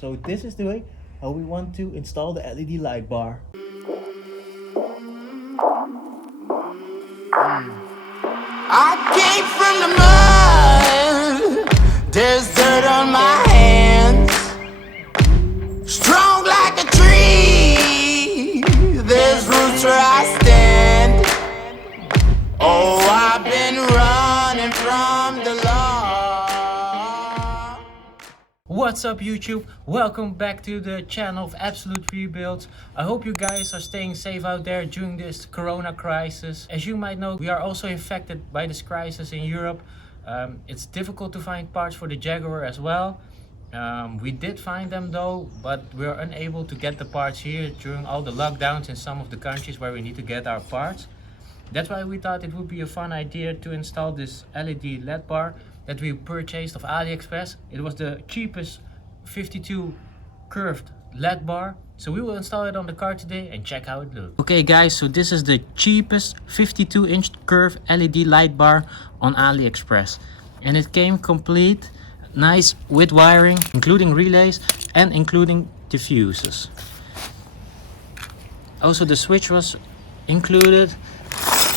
So this is the way how we want to install the LED light bar. I came from the mud, there's dirt on my hands. Strong like a tree, there's roots where I stand. Oh, I've been running from the law. What's up YouTube? Welcome back to the channel of Absolute Rebuilds. I hope you guys are staying safe out there during this corona crisis. As you might know, we are also affected by this crisis in Europe. It's difficult to find parts for the Jaguar as well. We did find them though, but we're unable to get the parts here during all the lockdowns in some of the countries where we need to get our parts. That's why we thought it would be a fun idea to install this LED LED bar that we purchased of AliExpress. It was the cheapest 52 curved LED bar. So we will install it on the car today and check how it looks. Okay guys, so this is the cheapest 52-inch curved LED light bar on AliExpress. And it came complete, nice with wiring, including relays and including diffusers. Also the switch was included,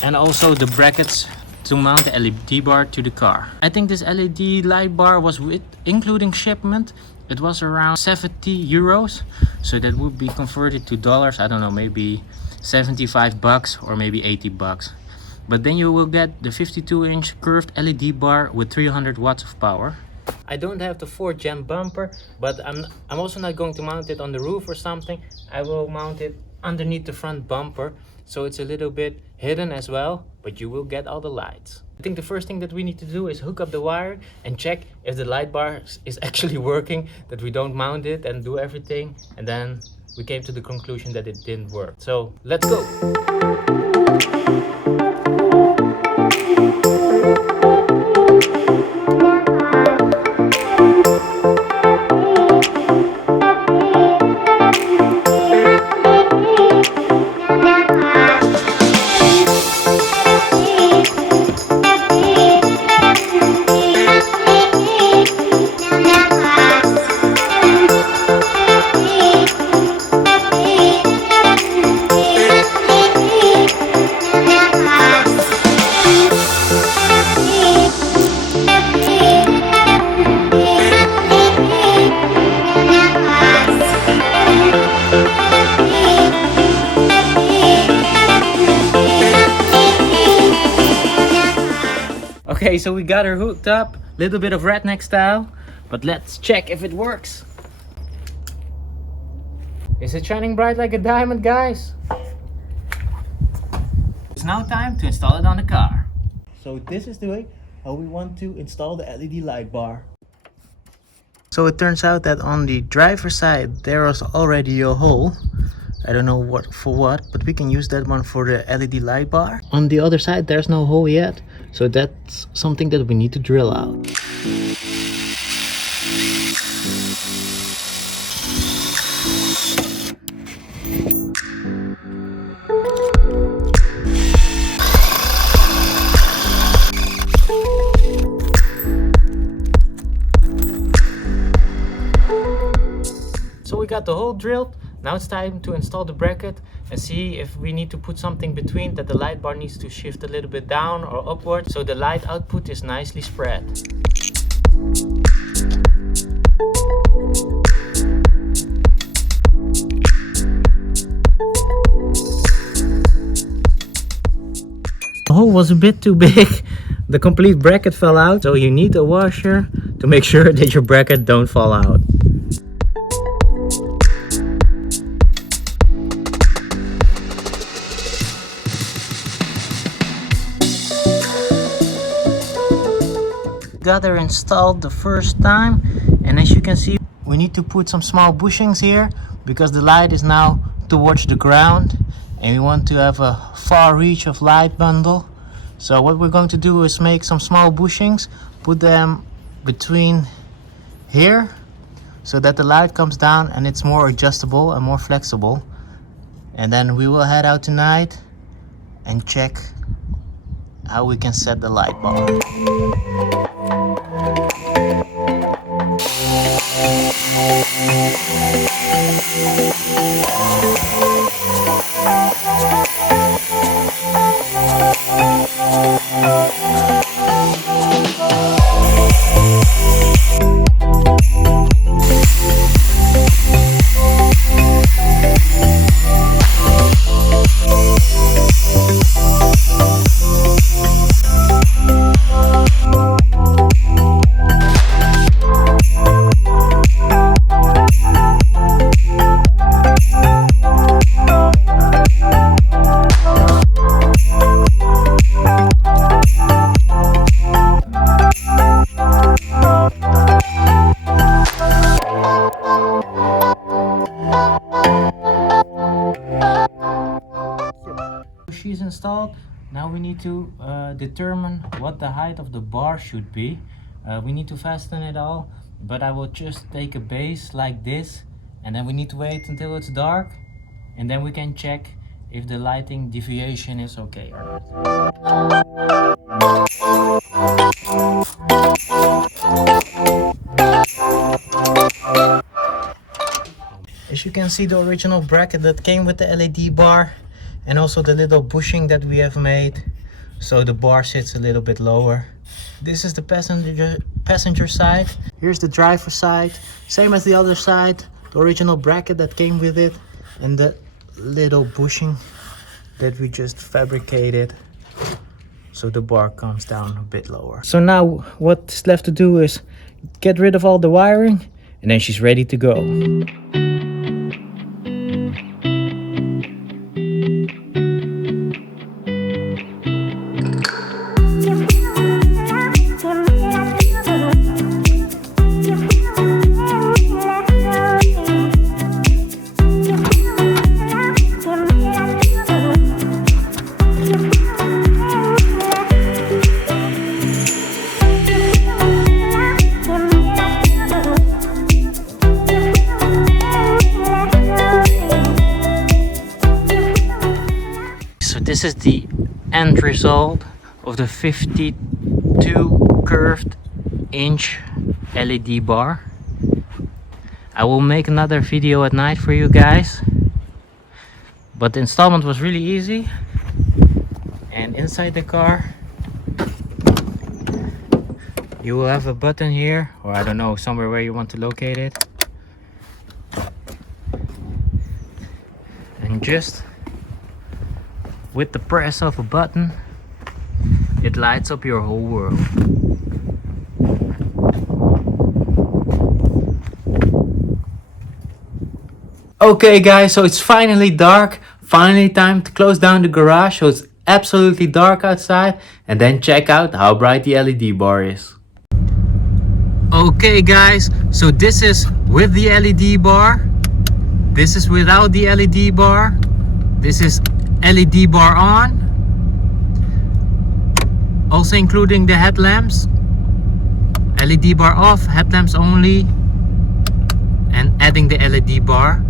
and also the brackets to mount the LED bar to the car. I think this LED light bar was including shipment. It was around 70 euros. So that would be converted to dollars. I don't know, maybe 75 bucks or maybe 80 bucks. But then you will get the 52-inch curved LED bar with 300 watts of power. I don't have the 4th gen bumper, but I'm also not going to mount it on the roof or something. I will mount it underneath the front bumper, so it's a little bit hidden as well, but you will get all the lights. I think the first thing that we need to do is hook up the wire and check if the light bar is actually working, that we don't mount it and do everything, and then we came to the conclusion that it didn't work. So let's go! Okay, so we got her hooked up, little bit of redneck style, but let's check if it works. Is it shining bright like a diamond, guys? It's now time to install it on the car. So this is the way how we want to install the LED light bar. So it turns out that on the driver's side there was already a hole. I don't know what for what, but we can use that one for the LED light bar. On the other side there's no hole yet, so that's something that we need to drill out. So we got the hole drilled. Now it's time to install the bracket and see if we need to put something between, that the light bar needs to shift a little bit down or upward so the light output is nicely spread. The hole was a bit too big. The complete bracket fell out, so you need a washer to make sure that your bracket don't fall out. Got her installed the first time, and as you can see we need to put some small bushings here because the light is now towards the ground and we want to have a far reach of light bundle. So what we're going to do is make some small bushings, put them between here so that the light comes down and it's more adjustable and more flexible. And then we will head out tonight and check how we can set the light bar. installed. Now we need to determine what the height of the bar should be. We need to fasten it all, but I will just take a base like this, and then we need to wait until it's dark, and then we can check if the lighting deviation is okay or not. As you can see, the original bracket that came with the LED bar, and also the little bushing that we have made, so the bar sits a little bit lower. This is the passenger side. Here's the driver side, same as the other side, the original bracket that came with it, and the little bushing that we just fabricated, so the bar comes down a bit lower. So now what's left to do is get rid of all the wiring, and then she's ready to go. This is the end result of the 52 curved inch LED bar. I will make another video at night for you guys, but the installment was really easy. And inside the car you will have a button here, or I don't know, somewhere where you want to locate it, and just with the press of a button, it lights up your whole world. Okay guys, so it's finally dark. Finally time to close down the garage, so it's absolutely dark outside, and then check out how bright the LED bar is. Okay guys, so this is with the LED bar. This is without the LED bar. This is LED bar on, also including the headlamps. LED bar off, headlamps only, and adding the LED bar.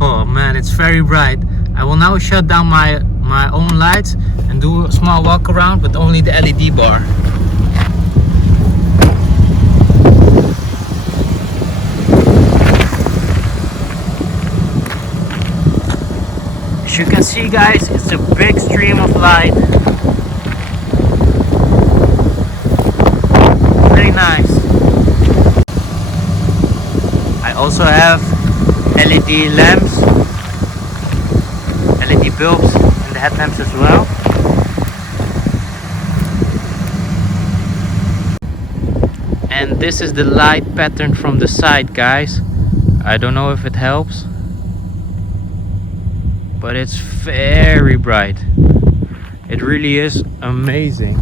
Oh man, it's very bright. I will now shut down my own lights and do a small walk around with only the LED bar. As you can see guys, it's a big stream of light. Very nice. I also have LED lamps, LED bulbs in the headlamps as well. And this is the light pattern from the side guys. I don't know if it helps, but it's very bright. It really is amazing.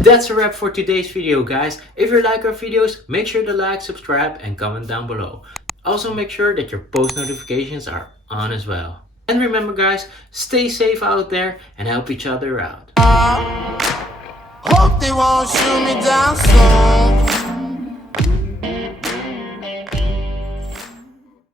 That's a wrap for today's video guys. If you like our videos, make sure to like, subscribe and comment down below. Also make sure that your post notifications are on as well. And remember guys, stay safe out there and help each other out. Hope they won't shoot me down soon.